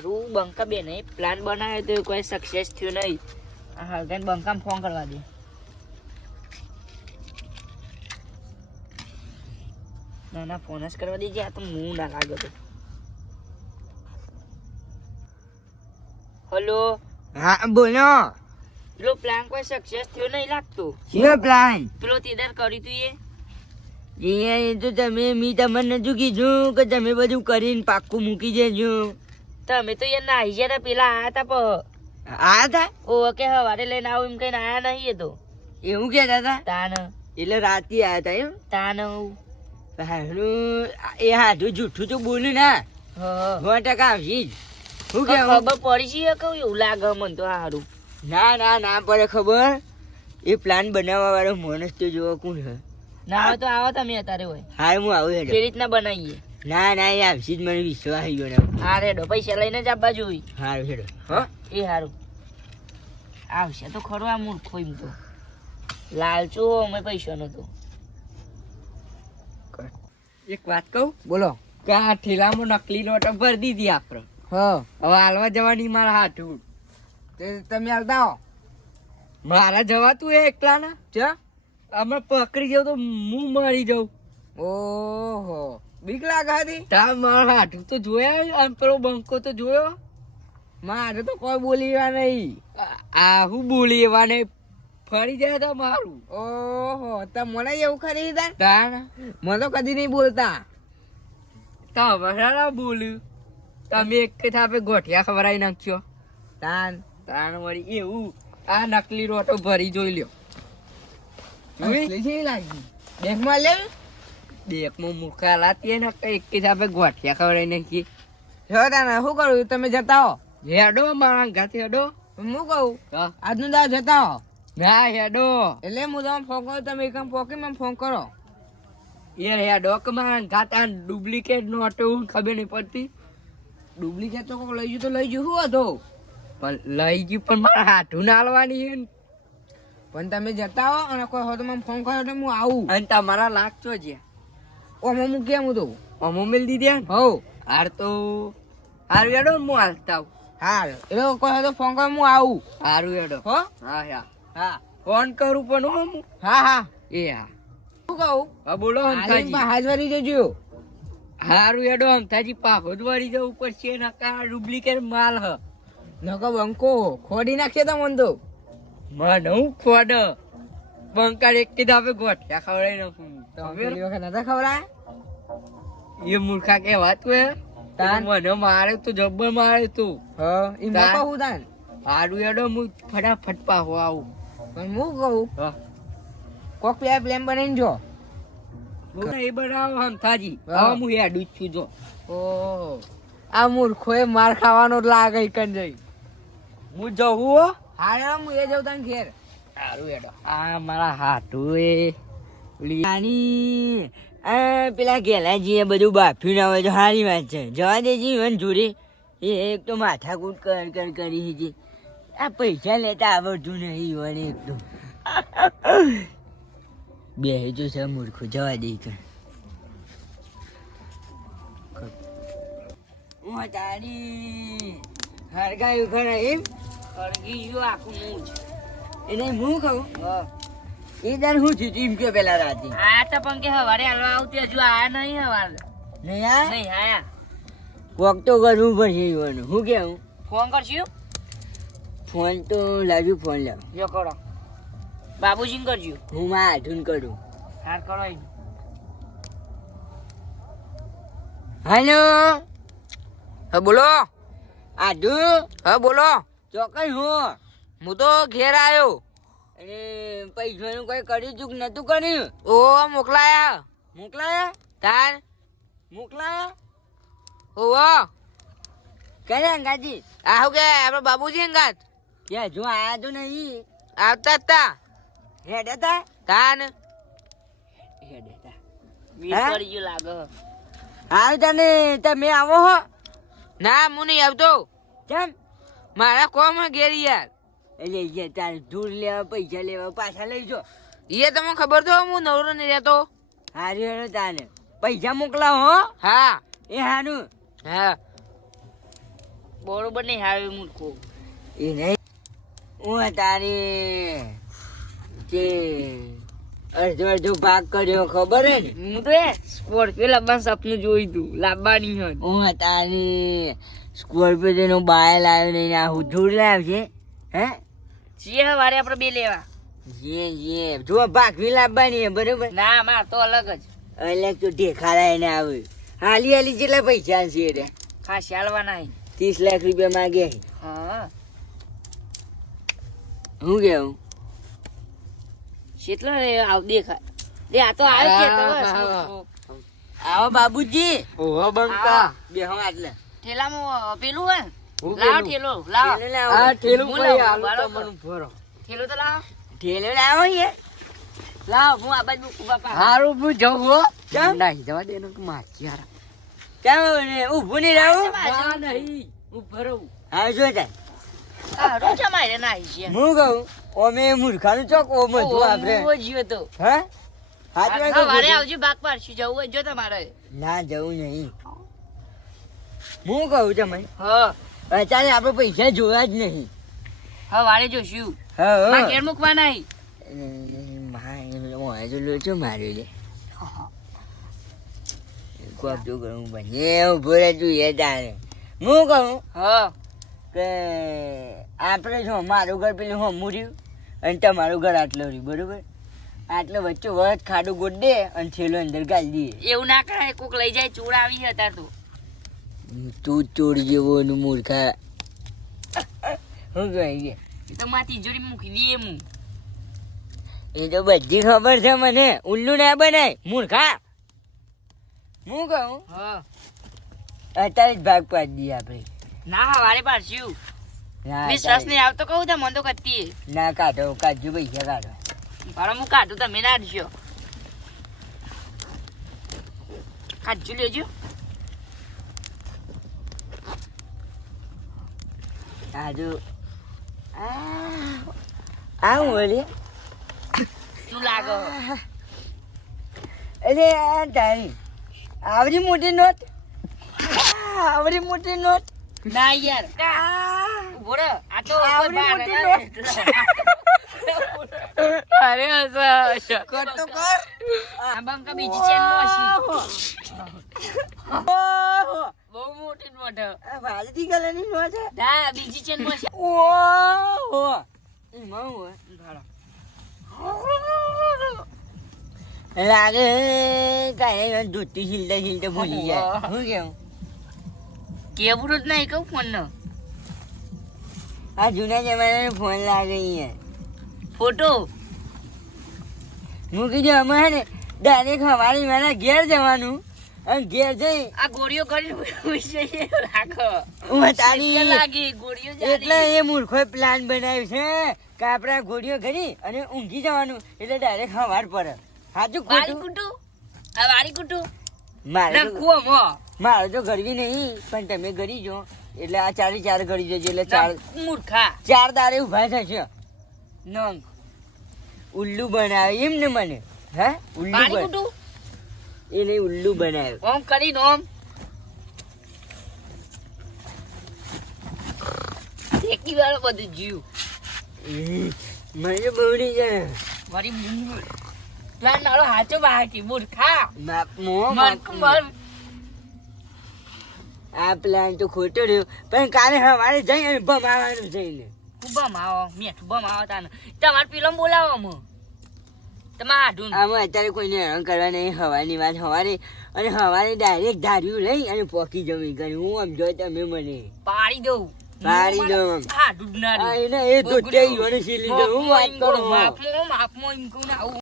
હારું બંકા બેને પ્લાન બનાવ્યો તો કોઈ સક્સેસ થયો નહીં. આ હળગાઈને બંકામાં ફોન કરવા દે. ના ફોન જ કરવા દેજે. આ તો મું ના લાગે તો. હલો. હા બોલો. પેલો પ્લાન કોઈ સક્સેસ થયો નહીં લાગતો. શું પ્લાન? પેલો તેદાર કર્યું તું એ તો તમે તમને નતું કીધું કે તમે બધું કરીને પાક્કું મૂકી દેજો. તમે તો યાર નાહી ગયા તા. પેલા આયા તા આયા તા? ઓ કે હવારે લઈને આવું એમ કઈ આયા નહીં. એ તો એવું કેતા હતા? તાન એટલે રાતે આયા તા એમ? તાન હારું એ હાથું જૂઠું તો બોલ્યું ના. 100% આવશે જ. શું કે ખબર પડી છે કહું એવું લાગે મને તો. હારું ના પડે ખબર. એ પ્લાન બનાવવા વાળો માણસ તો જોવો કોણ હે? ના હોય તો આવો તમે અત્યારે હોય. હા હું આવું હેડો. કેવી રીતના બનાવીએ? ના એ આવશે જ, મને વિશ્વાસ આવી ગયો ને. હા રેડો પૈસા લઈને જ આપવા જોઈએ. હારું હેડો. એ હારું આવશે તો ખરો. આ મૂર્ખો એમ તો લાલચો અમે પૈસા નતો. એક વાત કહું? બોલો. કે આ ઠેલામાં નકલી નોટો ભરી દીધી આપણે. હા હવે હાલવા જવાની મારા હાથું. તે તમે હાલતા આવો. મારા જવાતું એ એકલાના ચા અમે પકડી જાવ તો હું મરી જાઉં. ઓહો બીક લાગે હતી. તા મારા હાથું તો જોયા. આમ પેલો બંકો તો જોયો. મારે તો કોઈ બોલીવા નહીં. આ હું બોલી એવા ને ફરી જાય તો મારું. ઓહો તો મને એવું ખરી તાર. તાણ મને તો કદી નહીં બોલતા. તમારા બોલ્યું. તમે એક થાપે ગોઠિયા ખવડાવી નાખશો. તાન તાણ વળી એવું. આ નકલી રોટો ભરી જોઈ લ્યો. જોઈ છે લાગી બેંકમાં લે. દેખમાં મૂર્ખા લાતી ને એક થાપે ગોઠિયા ખવડાવી નાખીએ. જો તાને શું કરું તમે જતા હો. હેડો મારા ગાતે હેડો. હું કહું હા. આજનું દાવ જતા હો. ના હેડો. એટલે હું તમે ફોન કરું તમે એકમ પોકી મને ફોન કરો. યાર હેડો કે મારા ગાતા ડુપ્લિકેટ નોટો ખબર નહીં પડતી. ડુપ્લિકેટ તો કોક લઈ ગયું તો લઈ ગયું શું હતો. પણ લઈ ગયું પણ મારા હાથું ના હાલવાની છે. પણ તમે જતા હો અને કોઈ હો તો મને ફોન કર્યો તો હું આવું. અને તમારા લાગતો છે ઓમાં હું કેમ હું તો અમો મેલ દીધી હો. હાર તો હારું હેડો હું હાલતા આવું. હા એટલે કોઈ હો તો ફોન કર્યો હું આવું. હારું હેડો. હો હા હા હા ફોન કરું પણ હો હું. હા હા એ હા. શું કહું હા બોલો હમતાજી. હાજરી જજો. હારું હેડો હમતાજી પાહો જ વળી જવું પડશે. નકા ડુપ્લિકેટ માલ હ. નકો બંકો ખોડી નાખશે તો મન તો. મને હું ખોડ બંકાર એક કીધા હવે ગોઠિયા ખવડાવી નાખું. તો પેલી વખત નતા ખવડાય. એ મૂર્ખા કે વાત હે. તાન? મને મારે તો જબ્બર મારે તું. હા ઈ તાન? મોકો હું તાન. હારું હેડો હું ફટાફટ પાહો આવું. પણ હું કહું હા કોક પ્લેન બનાવીને જો. હું એ બનાવો હમતાજી. હા. હવે હું હેડું જ છું જો. ઓહો આ મૂર્ખો એ માર ખાવાનો જ લાગે કન જઈ. હું જવું હો. હારે હું એ જઉં તને ઘેર. હારું હેડો. આ મારા હાથું એ આની પેલા ગેલાજી બધું બાફ્યું ના હોય તો સારી વાત છે. જવા દેજી મને જોડે. એક તો માથાકૂટ કર કરી હતી. આ પૈસા લેતા આવડતું નહીં મને એક તો. બે જો છે મૂર્ખું. જવા દે કર. હું તારી હરગાયું ખરા એમ. હરગી ગયું આખું હું જ. એને હું કહું એ દર શું થયું તું એમ કે પેલા રાતે. આ તો પણ કે હવારે હાલવા આવતી હજુ આયા નહીં હવારે. નહીં આ નહીં આયા. કોક તો કરવું પડશે ઈવાનું. શું કેવું? ફોન કરશું. ફોન તો લાવ્યું. ફોન લાવ. જો કરો બાબુજીને કરજો. હું મારા હાથું કરું. હાર કરો. હાલો હા બોલો. આધુ હા બોલો. ચોક્કસ હું. હું તો ઘેર આવ્યો. અને પૈસાનું કઈ કર્યું તું કે નતું કર્યું? ઓ મોકલાયા. મોકલાયા? તાર મોકલાયા? ઓવો ક્યારે અંગાજી? આ હું કે આપડે બાબુજી અંગાત ત્યાં જો આયા તો નહીં. આવતા જ તા. હેડ હતા? તાન હેડ હતા. વીસ હે? પડી ગયું લાગે. હાલ તને તમે આવો હો. ના હું નહીં આવતો. કેમ? મારા કોમ હે ઘેર યાર. એટલે જે તાર દૂર લેવા પૈસા લેવા પાછા લઈ જો. એ તમને ખબર તો હું નવરો નહીં રહેતો. હારું હેડો તાને. પૈસા મોકલાવો હો. હા એ હારું. હા બરોબર નહીં હાવે મૂર્ખો. એ નહીં હું તારી જે અડધો ભાગ કર્યો ખબર હે ને? હું તો સ્કોર્પિયો લાવવાનું સપનું જોયું તું, લાવવાની હોય. હું તારી સ્કોર્પિયો તેનો બાય લાવ્યો નહીં આ હુધુર લાવશે હે છીએ વારે આપણે બે લેવા. જે જો ભાગવી લાવવાની હે બરોબર. ના માર તો અલગ જ. એટલે તું ઢેખાડા એને આવે હાલી જેટલા પૈસા છે રે ખાસ ચાલવાના. 30 લાખ રૂપિયા માગે છે. હા હું કેવું કેટલા રે આવ દેખાય રે આ તો આવે કે તો બસ. આવો બાબુજી ઓહો બંકા બેહો આટલે ઠેલામાં પેલું હે હું લાવ પેલું? ઠેલો લાવ. ઠેલો લાવો. આ ઠેલું હું ભાઈ લાવું, આલુ બરાબર. તમને ભરો ઠેલો તો લાવ. ઠેલો લાવો યાર લાવ હું આ બાજુ મૂકું બાપા. હારું હું જઉં હો કેમ? નહીં જવા દે ને માછી યાર કેમ ને ઊભું નહીં રહું ના નહીં હું ભરું હા જો તાર હારું છે મારે નાઈ છે. હું કહું ઓમે મૂર્ખાનું ચોક ઓમ હતું આપણે હું જીવ્યો તો. હા હાચું હા, કહું વારે ખોટું? આવજો બાગ પાડશું જવું હોય જો તમારે. ના જવું નહીં હું કહું તમે હા અત્યારે આપણે પૈસા જોયા જ નહીં હા વારે જોશું. હા માં ઘેર મૂકવા નહીં. લોચો માર્યો લે કોક તો કરું બને ઉભો રહેતું એ તારે હું કહું હા કે આપણે જો મારું ઘર પેલું હમું રહ્યું અને તમારું ઘર આટલું રહ્યું બરોબર આટલે વચ્ચે વચ ખાડું ગોળ દે અને છેલ્લો અંદર ગાળી દઈએ એવું ના કરાય કોક લઈ જાય ચોર આવી હતા તો. તું ચોર જેવો ને મૂર્ખા શું કહે એ તો માં તિજોરી મૂકી દઈએ હું. એ તો બધી ખબર છે મને ઉલ્લુ ના બનાય મૂર્ખા હું કહું હા અત્યારે જ ભાગ પાડી દઈએ આપણે ના હા વારે પાડશું. ના વિશ્વાસ અત્યારે- નહીં આવતો કહું તો મન તો કરતી. ના કાઢો કાઢજો પૈસા કાઢો મારો હું કાઢું તમે ના દો. કાઢજો લેજો. કાઢો આવું બોલે શું લાગે અરે આ તારી આવડી મોટી નોટ આવડી મોટી નોટ ના યાર ઉભો રહે. આ તો કોઈ આવડી બહાર મોટી ના નોટ. અરે હસા કર તો કર આ બંકા બીજી ચેનમાં હશે. ઓહો બહુ મોટી નોટ. આ વાલજી કલરની નોટ છે ના બીજી ચેનમાં છે. ઓહો એમાં હું હોય? લાગે કાંઈ ધોતી હિલતા હિલતા ભૂલી જાય શું કેવું કેવું જ નહીં કહું ફોન નો આ જૂના જમાનાનો ફોન લાગે અહીંયા ફોટો. મૂકી દો અમે હે ને ડાયરેક્ટ અમારી મારા ઘેર જવાનું અને ઘેર જઈ આ ગોળીઓ કરીને રાખો. હું તારી લાગી ગોળીઓ એટલે એ મૂર્ખોએ પ્લાન બનાવ્યો છે કે આપણે આ ઘોડીઓ કરી અને ઊંઘી જવાનું એટલે ડાયરેક્ટ હવાર પડે સાચું વારી ખોટું કુટુ આ વારી કુટુ મારે તો- નખુઓ મો મારે તો કરવી નહીં પણ તમે કરી જો એટલે આ ચારે ચાર કરી દેજો એટલે ચાર મૂર્ખા ચાર દાડે ઉભા થશે નંગ ઉલ્લુ બનાવે એમ ને મને હે ઉલ્લુ વારી બન કુટુ એને ઉલ્લુ બનાવ્યો ઓમ કરી ઓમ એકી વાર બધું જીવ મને બહુડી જાય મારી મૂંગ પ્લાન નાળો હાચો બાકી મૂર્ખા બાપ મર આ પ્લાન તો ખોટો રહ્યો પણ કાલે સવારે જઈ અને ભમાવાનું જઈને બમ આવો મેઠું બમ આવો તાને તમારે પેલો બોલાવો મો તમારે આઢું આમાં અત્યારે કોઈને હેરાન કરવા નહીં હવાની વાત સવારે અને સવારે ડાયરેક્ટ ધાર્યું લઈ અને પોકી જમી કરી હું સમજો તમે મને પાડી દઉં પાડી દઉં. આઢું ના આ એને એ ધોતે ઈવોને સીલી દઉં હું વાત કરું માપમાં એમ કહું ને આવું